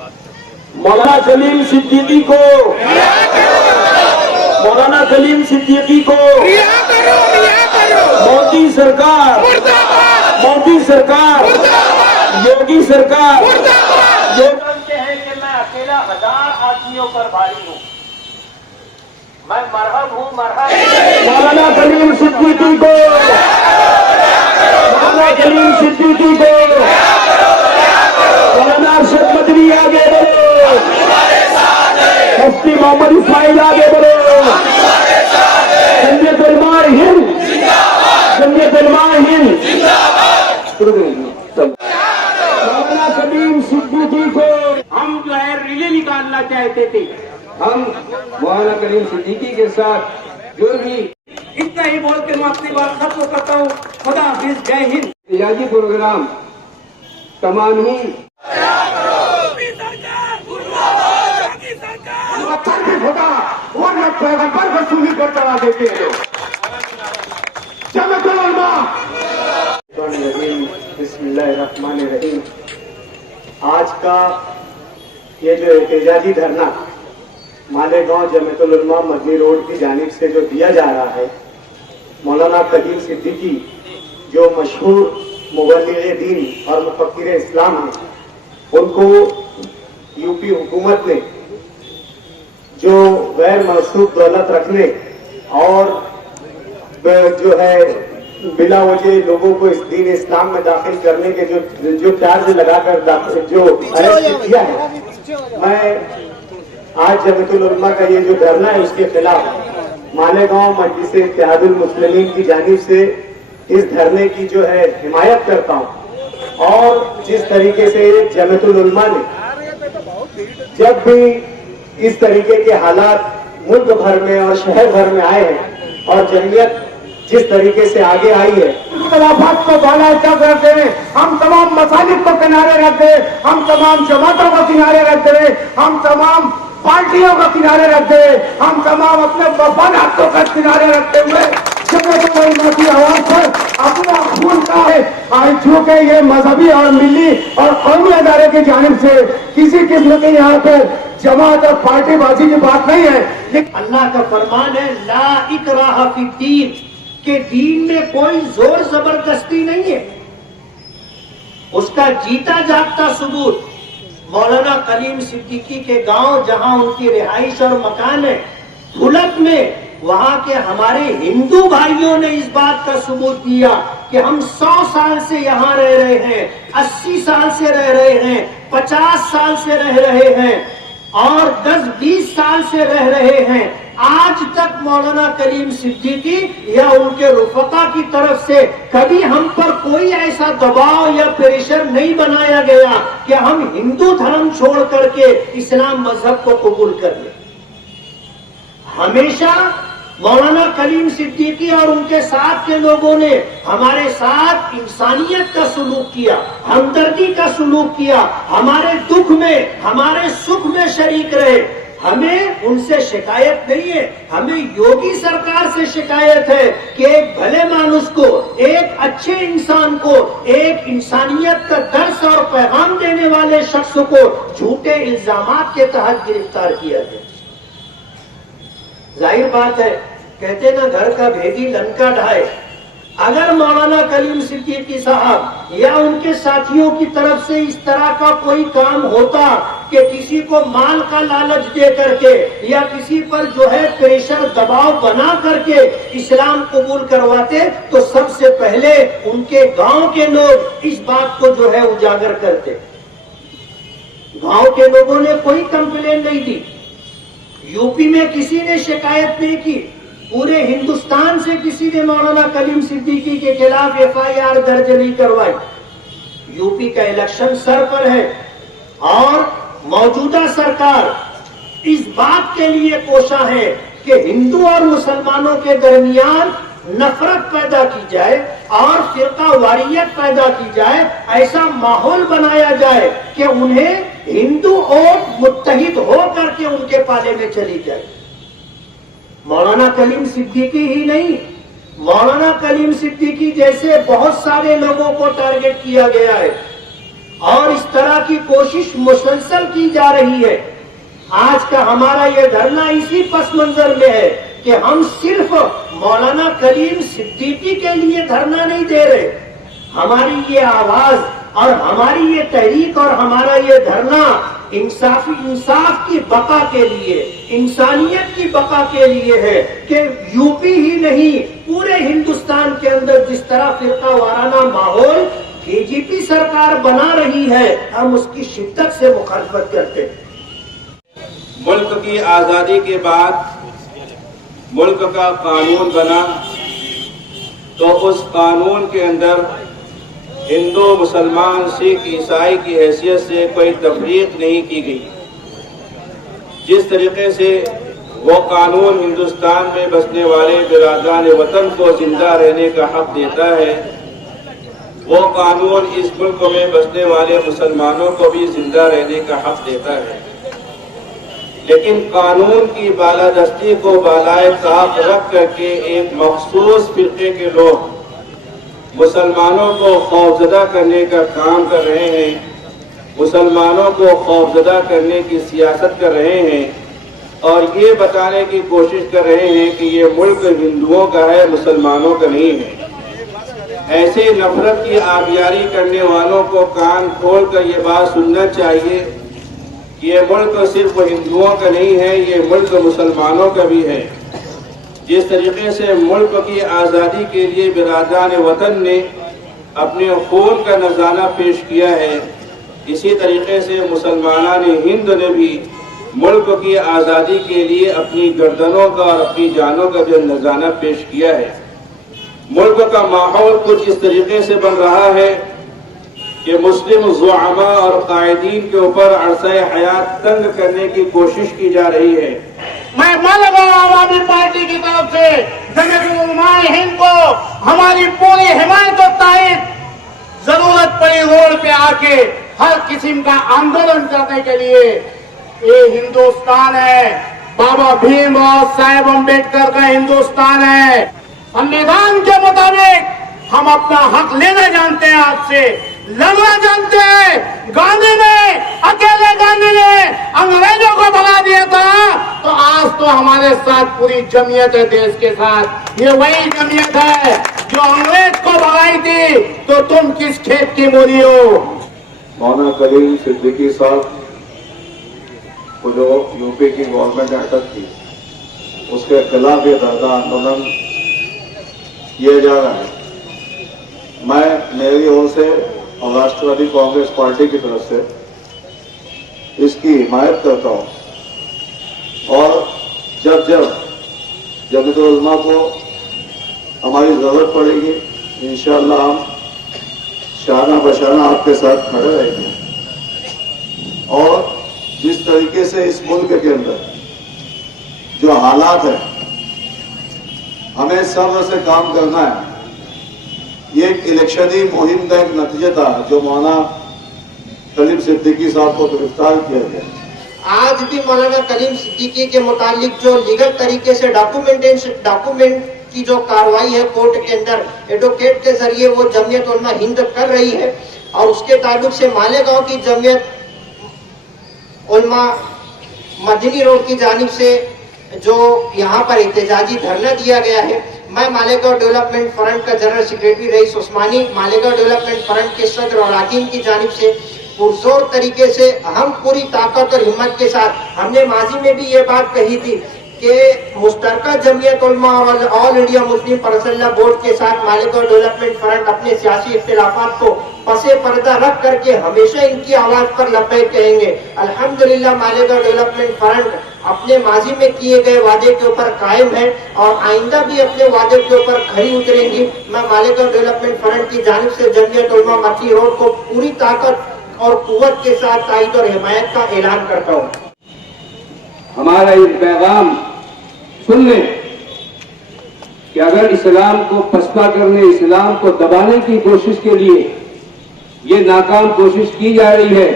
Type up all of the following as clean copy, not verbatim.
مولانا کلیم صدیقی کو مولانا کلیم صدیقی کو مودی سرکار مودی سرکار یوگی سرکار جو جانتے ہیں کہ میں اکیلا 1000 آدمیوں پر بھاری ہوں، میں مرحب ہوں مرحب۔ مولانا کلیم صدیقی کو مولانا کلیم صدیقی کو مولانا ارشد مدنی آگے بڑھو، مفتی محمد اسماعیل آگے بڑھو، جمعیت علماء ہند جمعیت علماء ہند مولانا کلیم صدیقی کو ہم جو ہے ریلی نکالنا چاہتے تھے، ہم مولانا کلیم صدیقی کے ساتھ جو بھی اتنا ہی بول کے میں اپنی بات ختم کرتا ہوں۔ خدا حافظ، جے ہند۔ احتجاجی پروگرام تمام ہی ہوگا اور میں پیغمبر کو سونی پر چڑھا دیتے ہیں جمعیت العلماء۔ بسم اللہ الرحمن الرحیم۔ آج کا یہ جو احتجاجی دھرنا مالیگاؤں جمعیت العلماء مدنی روڈ کی جانب سے جو دیا جا رہا ہے، مولانا کلیم صدیقی جو مشہور مبلغ دین اور مفکر اسلام ہیں، ان کو یو پی حکومت نے جو غیر موصوف دولت رکھنے اور جو ہے بلا وجہ لوگوں کو اس دین اسلام میں داخل کرنے کے جو چارج لگا کر جو ارسٹ کیا ہے، میں آج جمعیت العلماء کا یہ جو دھرنا ہے اس کے خلاف مالیگاؤں مجلس اتحاد المسلمین کی جانب سے اس دھرنے کی جو ہے حمایت کرتا ہوں۔ اور جس طریقے سے جمعیت العلماء نے جب بھی اس طریقے کے حالات ملک بھر میں اور شہر بھر میں آئے ہیں اور جمعیت جس طریقے سے آگے آئی ہے، اختلافات کو بالائے طاق رکھتے ہیں، ہم تمام مساجد کو کنارے رکھتے ہیں، ہم تمام جماعتوں کو کنارے رکھتے ہیں، ہم تمام پارٹیوں کو کنارے رکھتے ہیں، ہم تمام اپنے مفاداتوں کا کنارے رکھتے ہوئے جمعیت العلماء کی آواز پر اپنا خون کا ہے، چونکہ یہ مذہبی اور ملی اور قومی ادارے کی جانب سے کسی قسم کے یہاں پہ جماعت اور پارٹی بازی کی بات نہیں ہے، لیکن اللہ کا فرمان ہے لا اکراہ فی الدین، کہ دین میں کوئی زور زبردستی نہیں ہے۔ اس کا جیتا جاگتا ثبوت مولانا کلیم صدیقی کے گاؤں جہاں ان کی رہائش اور مکان ہے، بھلک میں، وہاں کے ہمارے ہندو بھائیوں نے اس بات کا ثبوت دیا کہ ہم 100 سال سے یہاں رہ رہے ہیں، 80 سال سے رہ رہے ہیں، 50 سال سے رہ رہے ہیں اور 10-20 سال سے رہ رہے ہیں۔ آج تک مولانا کلیم صدیقی یا ان کے رفقا کی طرف سے کبھی ہم پر کوئی ایسا دباؤ یا پریشر نہیں بنایا گیا کہ ہم ہندو دھرم چھوڑ کر کے اسلام مذہب کو قبول کر لیں۔ ہمیشہ مولانا کلیم صدیقی اور ان کے ساتھ کے لوگوں نے ہمارے ساتھ انسانیت کا سلوک کیا، ہمدردی کا سلوک کیا، ہمارے دکھ میں ہمارے سکھ میں شریک رہے۔ ہمیں ان سے شکایت نہیں ہے، ہمیں یوگی سرکار سے شکایت ہے کہ ایک بھلے مانس کو، ایک اچھے انسان کو، ایک انسانیت کا درس اور پیغام دینے والے شخص کو جھوٹے الزامات کے تحت گرفتار کیا گیا۔ ظاہر بات ہے، کہتے نا گھر کا بھیدی لنکا ڈھائے۔ اگر مولانا کلیم صدیقی صاحب یا ان کے ساتھیوں کی طرف سے اس طرح کا کوئی کام ہوتا کہ کسی کو مال کا لالچ دے کر کے یا کسی پر جو ہے پریشر دباؤ بنا کر کے اسلام قبول کرواتے تو سب سے پہلے ان کے گاؤں کے لوگ اس بات کو جو ہے اجاگر کرتے۔ گاؤں کے لوگوں نے کوئی کمپلین نہیں دی، یو پی میں کسی نے شکایت نہیں کی، پورے ہندوستان سے کسی نے مولانا کلیم صدیقی کے خلاف FIR درج نہیں کروائی۔ یو پی کا الیکشن سر پر ہے اور موجودہ سرکار اس بات کے لیے کوشاں ہے کہ ہندو اور مسلمانوں کے درمیان نفرت پیدا کی جائے اور فرقہ واریت پیدا کی جائے، ایسا ماحول بنایا جائے کہ انہیں ہندو ووٹ متحد ہو کر کے ان کے پالے میں چلی جائے۔ مولانا کلیم صدیقی ہی نہیں، مولانا کلیم صدیقی جیسے بہت سارے لوگوں کو ٹارگٹ کیا گیا ہے۔ اور اس طرح کی کوشش مسلسل کی جا رہی ہے. آج کا ہمارا یہ دھرنا اسی پس منظر میں ہے کہ ہم صرف مولانا کلیم صدیقی کے لیے دھرنا نہیں دے رہے. ہماری یہ آواز اور ہماری یہ تحریک اور ہمارا یہ دھرنا انصاف کی بقا کے لیے، انسانیت کی بقا کے لیے ہے کہ یو پی ہی نہیں پورے ہندوستان کے اندر جس طرح فرقہ وارانہ ماحول بی جے پی سرکار بنا رہی ہے، ہم اس کی شدت سے مخالفت کرتے ہیں. ملک کی آزادی کے بعد ملک کا قانون بنا تو اس قانون کے اندر ہندو، مسلمان، سکھ، عیسائی کی حیثیت سے کوئی تفریق نہیں کی گئی. جس طریقے سے وہ قانون ہندوستان میں بسنے والے برادران وطن کو زندہ رہنے کا حق دیتا ہے، وہ قانون اس ملک میں بسنے والے مسلمانوں کو بھی زندہ رہنے کا حق دیتا ہے. لیکن قانون کی بالادستی کو بالائے طاق رکھ کر کے ایک مخصوص فرقے کے لوگ مسلمانوں کو خوفزدہ کرنے کا کام کر رہے ہیں، مسلمانوں کو خوفزدہ کرنے کی سیاست کر رہے ہیں، اور یہ بتانے کی کوشش کر رہے ہیں کہ یہ ملک ہندوؤں کا ہے، مسلمانوں کا نہیں ہے. ایسے نفرت کی آبیاری کرنے والوں کو کان کھول کر یہ بات سننا چاہیے کہ یہ ملک صرف ہندوؤں کا نہیں ہے، یہ ملک مسلمانوں کا بھی ہے. جس طریقے سے ملک کی آزادی کے لیے برادران وطن نے اپنے خون کا نذرانہ پیش کیا ہے، اسی طریقے سے مسلمانان ہند نے بھی ملک کی آزادی کے لیے اپنی گردنوں کا اور اپنی جانوں کا جو نذرانہ پیش کیا ہے. ملک کا ماحول کچھ اس طریقے سے بن رہا ہے کہ مسلم زعماء اور قائدین کے اوپر عرصہ حیات تنگ کرنے کی کوشش کی جا رہی ہے. میں مالیگاؤں عوامی پارٹی کی طرف سے جمعیت علماء ہند کو ہماری پوری حمایت و تائید، ضرورت پڑی روڈ پہ آ کے ہر قسم کا آندولن کرنے کے لیے. یہ ہندوستان ہے، بابا بھیم اور صاحب امبیڈکر کا ہندوستان ہے. سنویدھان کے مطابق ہم اپنا حق لینا جانتے ہیں، آپ سے لڑنا جانتے ہیں. گاندھی نے، اکیلے گاندھی نے انگریزوں کو بھگا دیا تھا، تو آج تو ہمارے ساتھ پوری جمعیت ہے دیش کے ساتھ. یہ وہی جمعیت ہے جو انگریز کو بھگائی تھی. تو تم کس کھیت کی مولی ہو؟ مولانا کلیم صدیقی صاحب کو جو یو پی کی گورنمنٹ نے اٹک کی، اس کے خلاف یہ دھرنا آندولن کیا جا رہا ہے. میں میری اور سے اور راشٹروادی کانگریس پارٹی کی طرف سے اس کی حمایت کرتا ہوں، اور جب جمعیت علماء کو ہماری ضرورت پڑے گی انشاءاللہ ہم شانہ بشانہ آپ کے ساتھ کھڑے رہیں گے. اور جس طریقے سے اس ملک کے اندر جو حالات ہیں، ہمیں صبر سے کام کرنا ہے. یہ ایک الیکشنی مہم کا ایک نتیجہ تھا جو مولانا کلیم صدیقی صاحب کو گرفتار کیا گیا. آج بھی مولانا کلیم صدیقی کے متعلق جو لیگل طریقے سے ڈاکومنٹ کی جو کاروائی ہے کورٹ کے اندر ایڈوکیٹ کے ذریعے وہ جمعیت علماء ہند کر رہی ہے، اور اس کے تعلق سے مالیگاؤں کی جمعیت علماء مدنی روڈ کی جانب سے جو یہاں پر احتجاجی دھرنا دیا گیا ہے، میں مالیگاؤں ڈیولپمنٹ فرنٹ کا جنرل سیکریٹری رئیس عثمانی، مالیگاؤں ڈیولپمنٹ فرنٹ کے صدر اور اراکین کی جانب سے پرزور طریقے سے ہم پوری طاقت اور ہمت کے ساتھ، ہم نے ماضی میں بھی یہ بات کہی تھی کہ مشترکہ جمعیت علماء اور آل انڈیا مسلم پرسنل بورڈ کے ساتھ مالیگاؤں ڈیولپمنٹ فرنٹ اپنے سیاسی اختلافات کو پس پردہ رکھ کر کے ہمیشہ ان کی آواز پر لبیک کہیں گے. الحمدللہ مالیگاؤں ڈیولپمنٹ فرنٹ اپنے ماضی میں کیے گئے وعدے کے اوپر قائم ہے اور آئندہ بھی اپنے وعدے کے اوپر کھڑی اتریں گی. میں مالیگاؤں ڈیولپمنٹ فرنٹ کی جانب سے جمعیت علماء مدنی روڈ کو پوری طاقت اور قوت کے ساتھ تائید اور حمایت کا اعلان کرتا ہوں. ہمارا یہ پیغام سن لیں کہ اگر اسلام کو پسپا کرنے، اسلام کو دبانے کی کوشش کے لیے یہ ناکام کوشش کی جا رہی ہے،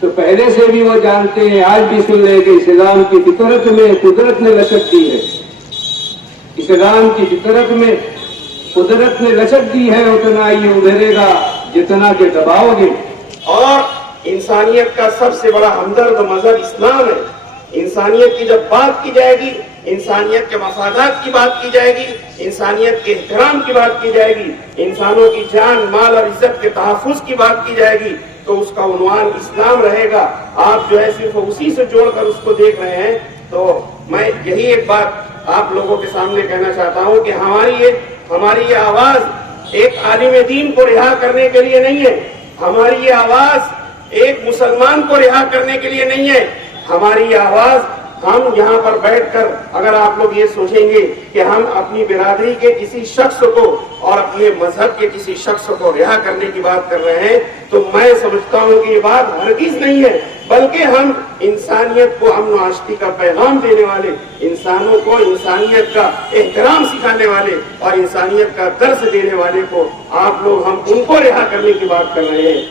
تو پہلے سے بھی وہ جانتے ہیں، آج بھی سن لیں کہ اسلام کی فطرت میں قدرت نے لچک دی ہے. اسلام کی فطرت میں قدرت نے لچک دی ہے، اتنا یہ ابھرے گا جتنا کہ دباؤ گے. اور انسانیت کا سب سے بڑا ہمدرد مذہب اسلام ہے. انسانیت کی جب بات کی جائے گی، انسانیت کے مفادات کی بات کی جائے گی، انسانیت کے احترام کی بات کی جائے گی، انسانوں کی جان مال اور عزت کے تحفظ کی بات کی جائے گی، تو اس کا عنوان اسلام رہے گا. آپ جو ہے صرف اسی سے جوڑ کر اس کو دیکھ رہے ہیں. تو میں یہی ایک بات آپ لوگوں کے سامنے کہنا چاہتا ہوں کہ ہماری یہ آواز ایک عالم دین کو رہا کرنے کے لیے نہیں ہے، ہماری یہ آواز ایک مسلمان کو رہا کرنے کے لیے نہیں ہے. ہماری یہ آواز ہم یہاں پر بیٹھ کر اگر آپ لوگ یہ سوچیں گے کہ ہم اپنی برادری کے کسی شخص کو اور اپنے مذہب کے کسی شخص کو رہا کرنے کی بات کر رہے ہیں، تو میں سمجھتا ہوں کہ یہ بات ہرگز نہیں ہے، بلکہ ہم انسانیت کو امن و آشتی کا پیغام دینے والے، انسانوں کو انسانیت کا احترام سکھانے والے اور انسانیت کا درس دینے والے کو ہم ان کو رہا کرنے کی بات کر رہے ہیں.